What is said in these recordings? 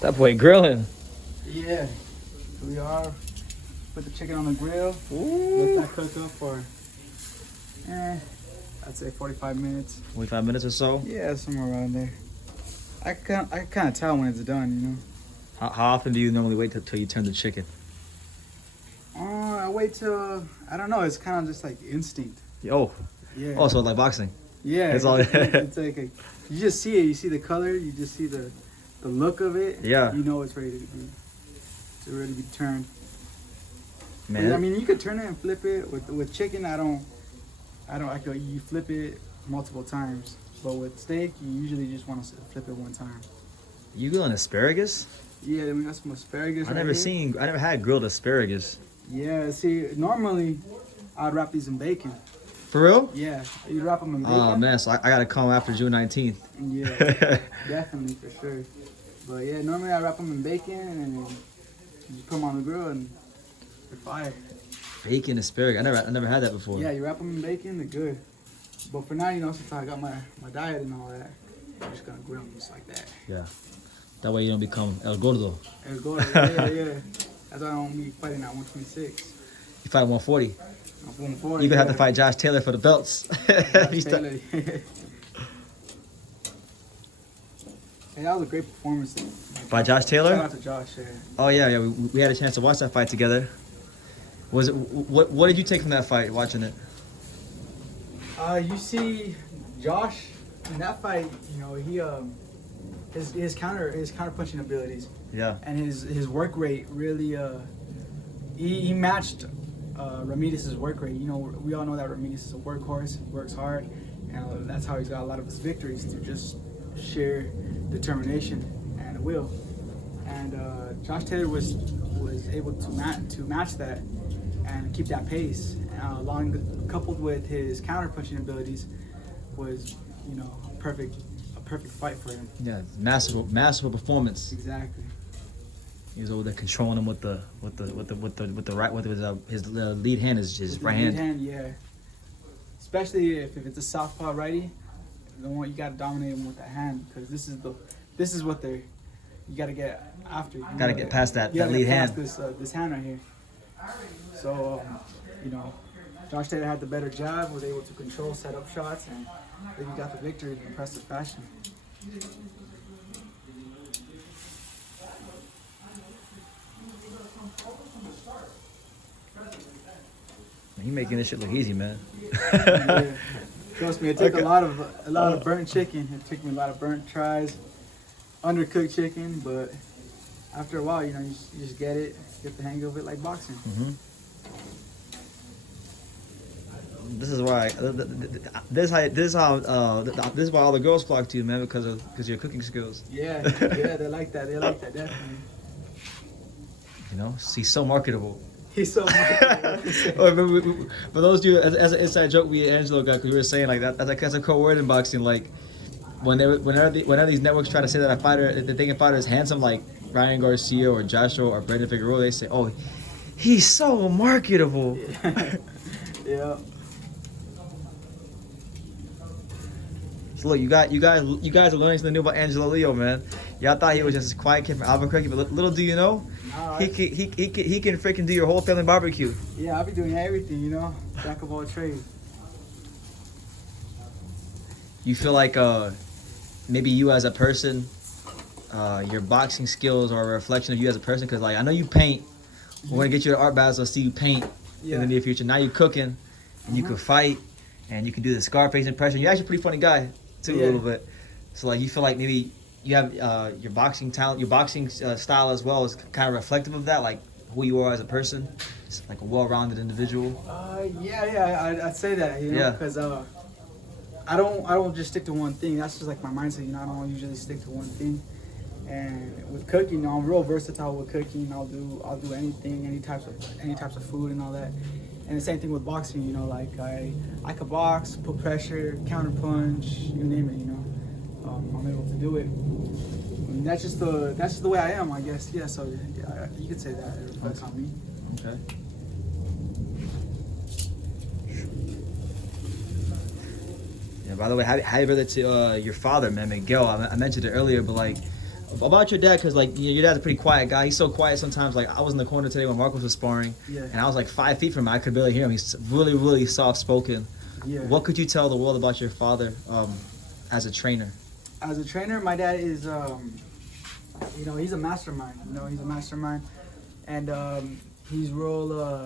That boy grilling. Yeah, we are. Put the chicken on the grill. Ooh. Let that cook up for, I'd say 45 minutes. 45 minutes or so. Yeah, somewhere around there. I kind of tell when it's done, you know. How often do you normally wait till you turn the chicken? I wait till, I don't know, it's kind of just like instinct. Oh, Yeah. also like boxing. Yeah. It's all- it's like you just see it. You see the color. You just see the look of it. Yeah. You know it's ready to be. It's ready to be turned. Man, I mean, you could turn it and flip it. With chicken, I could, you flip it multiple times. But with steak, you usually just want to flip it one time. you grilling asparagus? Yeah, then we got some asparagus. I never had grilled asparagus. Yeah, see, normally I'd wrap these in bacon. For real? Yeah, you wrap them in bacon. Oh man, so I gotta come after June 19th. Yeah, definitely for sure. But yeah, normally I wrap them in bacon and then you just put them on the grill and they're fire. Bacon asparagus. I never had that before. Yeah, you wrap them in bacon, they're good. But for now, you know, since I got my diet and all that, I'm just gonna grill them just like that. Yeah. That way you don't become El Gordo. And go, yeah. That's why I don't be fighting at 126. You fight at 140. I'm 140. You gonna have to fight Josh Taylor for the belts. You start- Taylor. Hey, that was a great performance. By Josh Shout Taylor? out to Josh. Yeah. Oh yeah. We had a chance to watch that fight together. Was it what did you take from that fight? Watching it? You see, Josh in that fight, you know, he his counter punching abilities Yeah. and his work rate really he matched Ramirez's work rate. You know, we all know that Ramirez is a workhorse, works hard, and that's how he's got a lot of his victories through just sheer determination and will. And Josh Taylor was able to match that and keep that pace, coupled with his counter punching abilities, was, you know, a perfect fight for him. Yeah. Masterful performance. Exactly. He was over there controlling him with the right with his lead hand is his right hand. Yeah. Especially if it's a southpaw righty, you got to dominate him with that hand, because this is what you got to get after. Gotta get past that You gotta lead get hand. past this hand right here. So you know, Josh Taylor had the better jab, was able to control, set up shots, and I think he got the victory in impressive fashion. He making this shit look easy, man. Yeah. Trust me, it took Okay. a lot of burnt chicken. It took me a lot of burnt tries, undercooked chicken, but after a while, you know, you just get the hang of it like boxing. Hmm. This is why this is why all the girls flock to you, man, because of your cooking skills. Yeah, they like that. They like that, definitely. You know, he's so marketable. He's so marketable. For those of you, as an inside joke, we Angelo got, because we were saying like that that's a code word in boxing. Like whenever these networks try to say that a fighter, that they can fight is handsome, like Ryan Garcia or Joshua or Brandon Figueroa, they say, "Oh, he's so marketable." Yeah. So look, you guys are learning something new about Angelo Leo, man. Y'all thought he was just a quiet kid from Albuquerque, but little do you know, he can freaking do your whole family barbecue. Yeah, I'll be doing everything, you know, jack of all trades. You feel like maybe you as a person, your boxing skills are a reflection of you as a person? Because like I know you paint. We're gonna get you to Art Basel, see you paint in the near future. Now you're cooking, and you can fight, and you can do the Scarface impression. You're actually a pretty funny guy too, a little bit. So like you feel like maybe you have your boxing talent, your boxing style as well is kind of reflective of that, like who you are as a person, just like a well-rounded individual. I'd say that, you know, because I don't just stick to one thing. That's just like my mindset, you know. I don't usually stick to one thing. And with cooking, you know, I'm real versatile with cooking. I'll do anything, any types of food and all that. And the same thing with boxing, you know, like I could box, put pressure, counter punch, you name it, you know. I'm able to do it. I mean, that's just the way I am, I guess. Yeah, so yeah, you could say that. It reflects on me. Okay. Yeah. By the way, happy birthday to your father, man, Miguel. I mentioned it earlier, but like, About your dad, because like your dad's a pretty quiet guy. He's so quiet sometimes. Like I was in the corner today when Marcos was sparring, and I was like 5 feet from him. I could barely hear him. He's really, really soft spoken. Yeah. What could you tell the world about your father as a trainer? As a trainer, my dad is, he's a mastermind. He's a mastermind, and he's a real,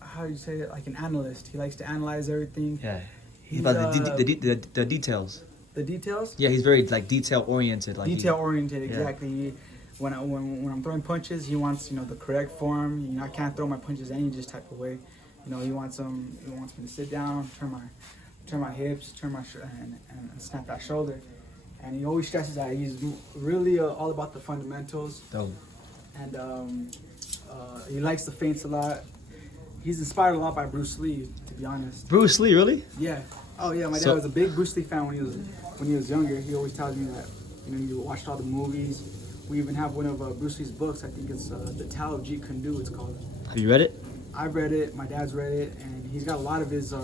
how do you say it? Like an analyst. He likes to analyze everything. Yeah. He's about the details. The details? Yeah, he's very like detail oriented. Like detail oriented, exactly. Yeah. When I'm throwing punches, he wants the correct form. I can't throw my punches any just type of way. He wants me to sit down, turn my hips, and snap that shoulder. And he always stresses that he's really all about the fundamentals. Dope. And he likes the feints a lot. He's inspired a lot by Bruce Lee, to be honest. Bruce Lee, really? Yeah. Oh yeah, my dad was a big Bruce Lee fan when he was younger. He always tells me that he watched all the movies. We even have one of Bruce Lee's books. I think it's The Tao of Jeet Kune Do. It's called. Have you read it? I've read it. My dad's read it, and he's got a lot of his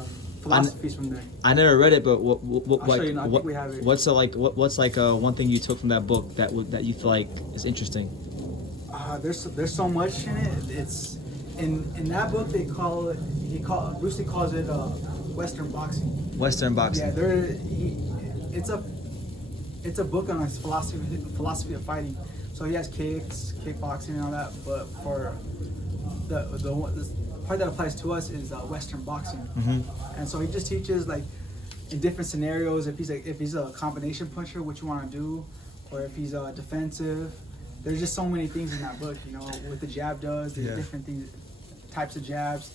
philosophies from there. I never read it, but I'll show you. I think we have it. What's one thing you took from that book that you feel like is interesting? There's so much in it. It's in that book Bruce Lee calls it Western boxing. Western boxing. Yeah, it's a book on his philosophy of fighting. So he has kickboxing and all that, but for the part that applies to us is Western boxing. Mm-hmm. And so he just teaches like in different scenarios if he's a combination puncher, what you want to do, or if he's defensive. There's just so many things in that book, what the jab does. There's different things, types of jabs.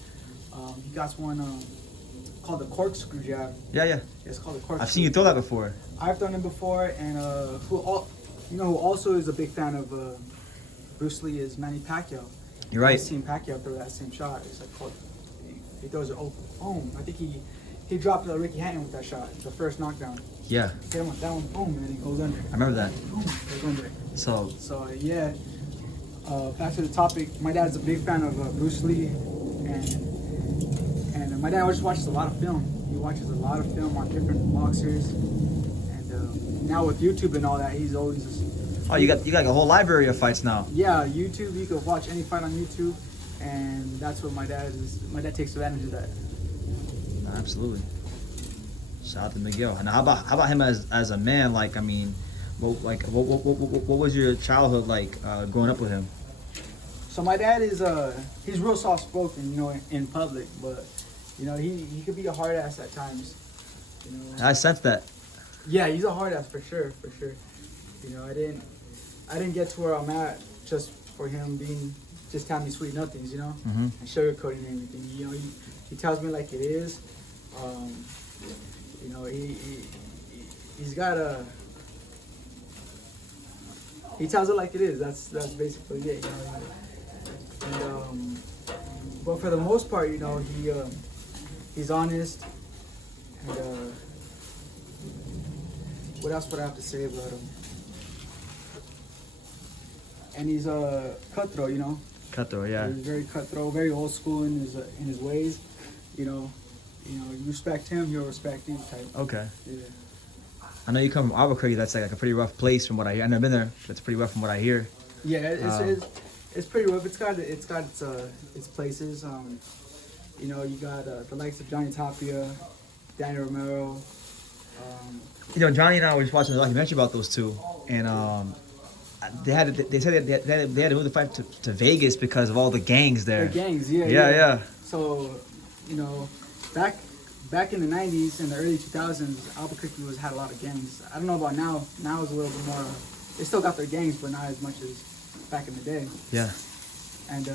He got one called the corkscrew jab. Yeah. It's called the corkscrew. I've seen you throw that before. I've done it before, and who also is a big fan of Bruce Lee is Manny Pacquiao. You're right. I've seen Pacquiao throw that same shot. It's like he throws it boom. I think he dropped Ricky Hatton with that shot, the first knockdown. Yeah. Hit him with that one, boom, and then he goes under. I remember that. Boom, goes under. So yeah. Back to the topic. My dad's a big fan of Bruce Lee, and my dad always watches a lot of film. He watches a lot of film on different boxers, and now with YouTube and all that, he's always. Oh, you got like a whole library of fights now. Yeah, YouTube. You can watch any fight on YouTube, and that's what my dad is. My dad takes advantage of that. Absolutely. Shout out to Miguel. And how about him as a man? Like, I mean, what was your childhood like growing up with him? So my dad is he's real soft spoken, in public, but he could be a hard ass at times. I sense that. Yeah, he's a hard ass for sure. I didn't get to where I'm at just for him just telling me sweet nothings, Mm-hmm. and sugarcoating anything. He tells me like it is. He's got he tells it like it is. That's basically it. And but for the most part, he's honest. And what else would I have to say about him? And he's cutthroat, Cutthroat, yeah. He's very cutthroat, very old school in his ways. You respect him, he'll respect you type. Okay. Yeah. I know you come from Albuquerque. That's like a pretty rough place from what I hear. I've never been there. But it's pretty rough from what I hear. Yeah, it's pretty rough. It's got its places. You got the likes of Johnny Tapia, Danny Romero. Johnny and I were just watching a documentary about those two, and they said they had to move the fight to Vegas because of all the gangs there. The gangs, yeah. Yeah. So, back in the 90s and the early 2000s, Albuquerque had a lot of gangs. I don't know about now. Now it's a little bit more. They still got their gangs, but not as much as back in the day. Yeah. And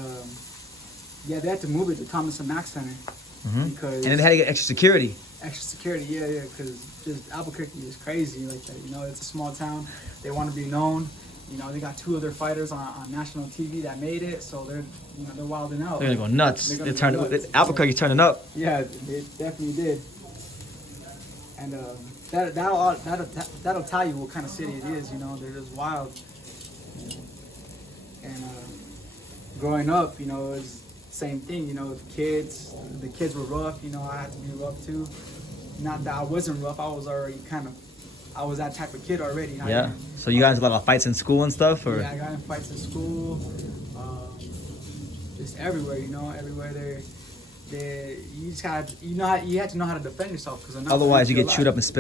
they had to move it to Thomas and Mack Center because. And then they had to get extra security. Extra security, yeah, because just Albuquerque is crazy like that. It's a small town. They want to be known. They got two of their fighters on national TV that made it, so they're wilding out. They're gonna go nuts. Albuquerque's turning up. Yeah, they definitely did. And that'll tell you what kind of city it is. They're just wild. And growing up, it's the same thing. The kids were rough. I had to be rough too. Not that I wasn't rough. I was already kind of I was that type of kid already. Yeah. So you guys a lot of fights in school and stuff, or? Yeah, I got in fights in school, just everywhere. Everywhere there. You just had, you had to know how to defend yourself because Otherwise, you get chewed up and spit